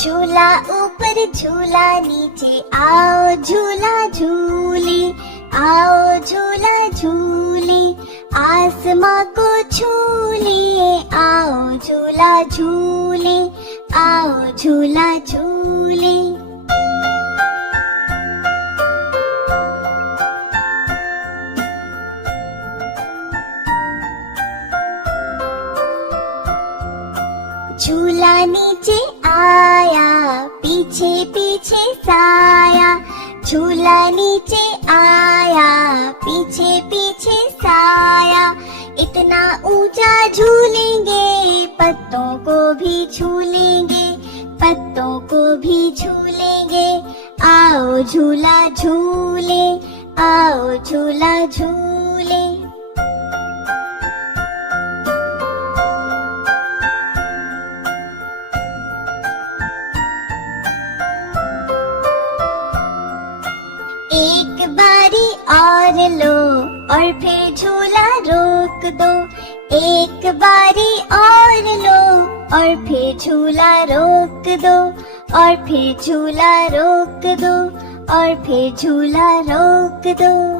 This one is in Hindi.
झूला ऊपर झूला नीचे, आओ झूला झूले, आओ झूला झूले, आसमां को छूले, आओ झूला झूले, आओ झूला झूले। झूला नीचे आया, पीछे पीछे साया, झूला नीचे आया, पीछे पीछे साया, इतना ऊंचा झूलेंगे, पत्तों को भी झूलेंगे, पत्तों को भी झूलेंगे, आओ झूला झूले, आओ झूला झूले। एक बारी और लो और फिर झूला रोक दो, एक बारी और लो और फिर झूला रोक दो, और फिर झूला रोक दो, और फिर झूला रोक दो।